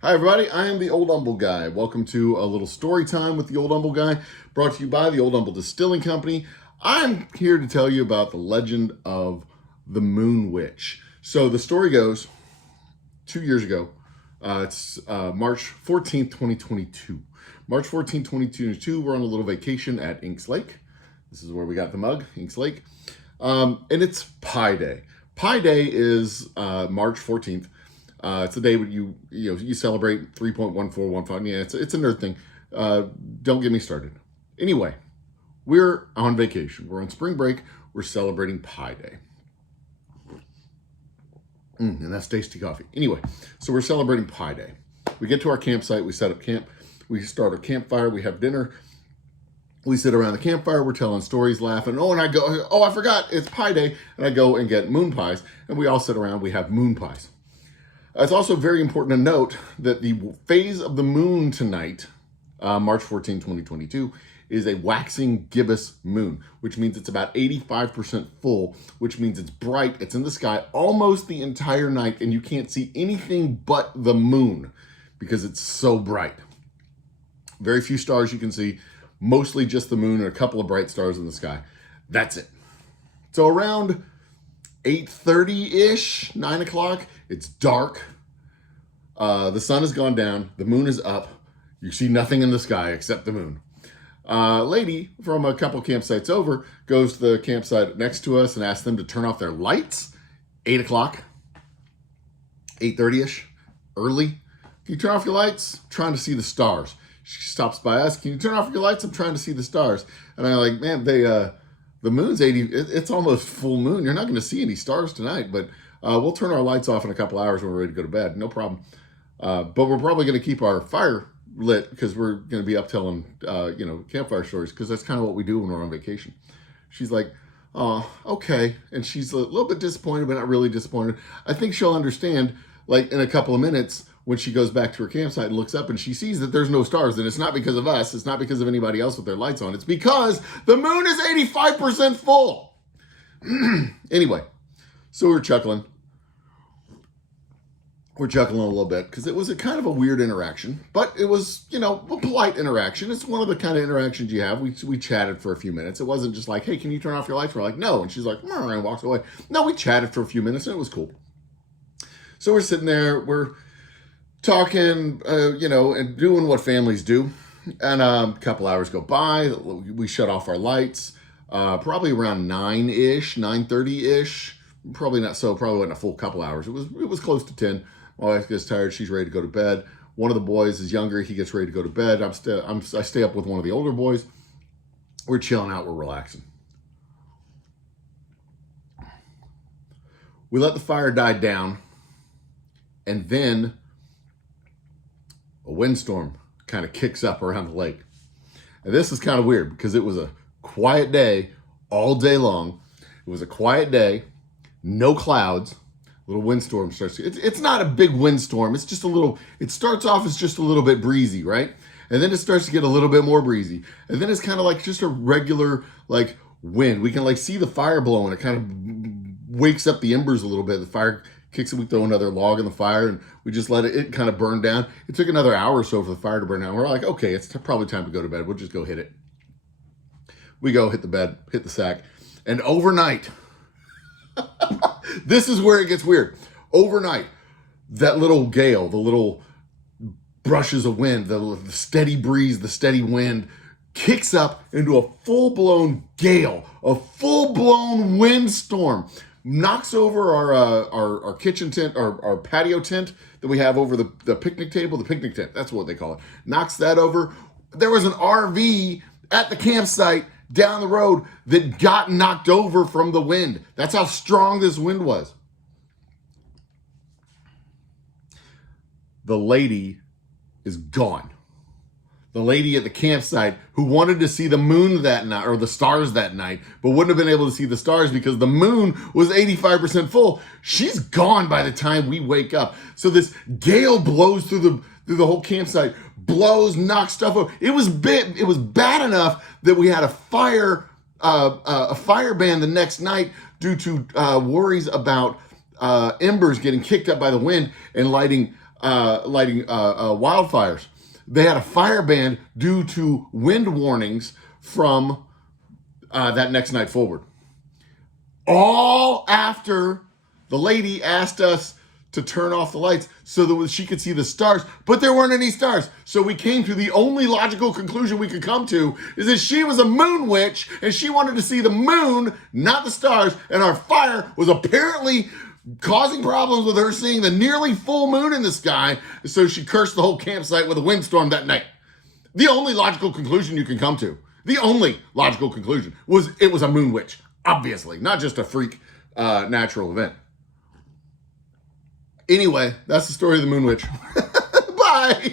Hi everybody, I am the Old Humble Guy. Welcome to a little story time with the Old Humble Guy, brought to you by the Old Humble Distilling Company. I'm here to tell you about the legend of the Moon Witch. So the story goes, 2 years ago, it's March 14th, 2022. March 14th, 2022, we're on a little vacation at Inks Lake. This is where we got the mug, Inks Lake. And it's Pi Day. Pi Day is March 14th. It's the day when you celebrate 3.1415. Yeah, it's a nerd thing. Don't get me started. Anyway, we're on vacation. We're on spring break. We're celebrating Pi Day. And that's tasty coffee. Anyway, so we're celebrating Pi Day. We get to our campsite. We set up camp. We start a campfire. We have dinner. We sit around the campfire. We're telling stories, laughing. Oh, and I go, oh, I forgot. It's Pi Day. And I go and get moon pies. And we all sit around. We have moon pies. It's also very important to note that the phase of the moon tonight, March 14, 2022, is a waxing gibbous moon, which means it's about 85% full, which means it's bright, it's in the sky almost the entire night, and you can't see anything but the moon because it's so bright. Very few stars you can see, mostly just the moon and a couple of bright stars in the sky. That's it. So around 8:30-ish, 9 o'clock, it's dark. The sun has gone down. The moon is up. You see nothing in the sky except the moon. Lady from a couple campsites over goes to the campsite next to us and asks them to turn off their lights. 8 o'clock, 8:30-ish, early. Can you turn off your lights? I'm trying to see the stars. She stops by us. Can you turn off your lights? I'm trying to see the stars. And I'm like, man, the moon's 80. It's almost full moon. You're not going to see any stars tonight, but we'll turn our lights off in a couple hours when we're ready to go to bed. No problem. But we're probably going to keep our fire lit because we're going to be up telling, campfire stories because that's kind of what we do when we're on vacation. She's like, oh, okay. And she's a little bit disappointed, but not really disappointed. I think she'll understand, like, in a couple of minutes when she goes back to her campsite and looks up and she sees that there's no stars. And it's not because of us. It's not because of anybody else with their lights on. It's because the moon is 85% full. Anyway, so we're chuckling. We're chuckling a little bit because it was a kind of a weird interaction, but it was, a polite interaction. It's one of the kind of interactions you have. We chatted for a few minutes. It wasn't just like, hey, can you turn off your lights? We're like, no. And she's like, and walks away. No, we chatted for a few minutes and it was cool. So we're sitting there, we're talking, and doing what families do. And a couple hours go by. We shut off our lights, probably around 9-ish, 9:30-ish. Probably not so, probably wasn't a full couple hours. It was close to 10. My wife gets tired. She's ready to go to bed. One of the boys is younger. He gets ready to go to bed. I stay up with one of the older boys. We're chilling out. We're relaxing. We let the fire die down. And then a windstorm kind of kicks up around the lake. And this is kind of weird because it was a quiet day all day long. It was a quiet day, no clouds. Little windstorm starts. It's not a big windstorm. It's just a little, it starts off as just a little bit breezy, right? And then it starts to get a little bit more breezy. And then it's kind of like just a regular like wind. We can like see the fire blowing. It kind of wakes up the embers a little bit. The fire kicks it. We throw another log in the fire and we just let it kind of burn down. It took another hour or so for the fire to burn down. We're like, okay, it's probably time to go to bed. We'll just go hit it. We go hit the bed, hit the sack. And overnight, this is where it gets weird. Overnight, that little gale, the little brushes of wind, the steady breeze, the steady wind kicks up into a full-blown gale, a full-blown windstorm, knocks over our kitchen tent, our patio tent that we have over the picnic table, the picnic tent, that's what they call it, knocks that over. There was an RV at the campsite down the road that got knocked over from the wind. That's how strong this wind was. The lady is gone. The lady at the campsite who wanted to see the moon that night, or the stars that night, but wouldn't have been able to see the stars because the moon was 85% full. She's gone by the time we wake up. So this gale blows through the whole campsite, blows, knocks stuff over. It was bad enough that we had a fire ban the next night due to worries about embers getting kicked up by the wind and lighting lighting wildfires. They had a fire ban due to wind warnings from that next night forward. All after the lady asked us to turn off the lights so that she could see the stars, but there weren't any stars. So we came to the only logical conclusion we could come to is that she was a moon witch and she wanted to see the moon, not the stars, and our fire was apparently causing problems with her seeing the nearly full moon in the sky, so she cursed the whole campsite with a windstorm that night. The only logical conclusion you can come to, the only logical conclusion was it was a moon witch, obviously, not just a freak natural event. Anyway, that's the story of the moon witch. Bye.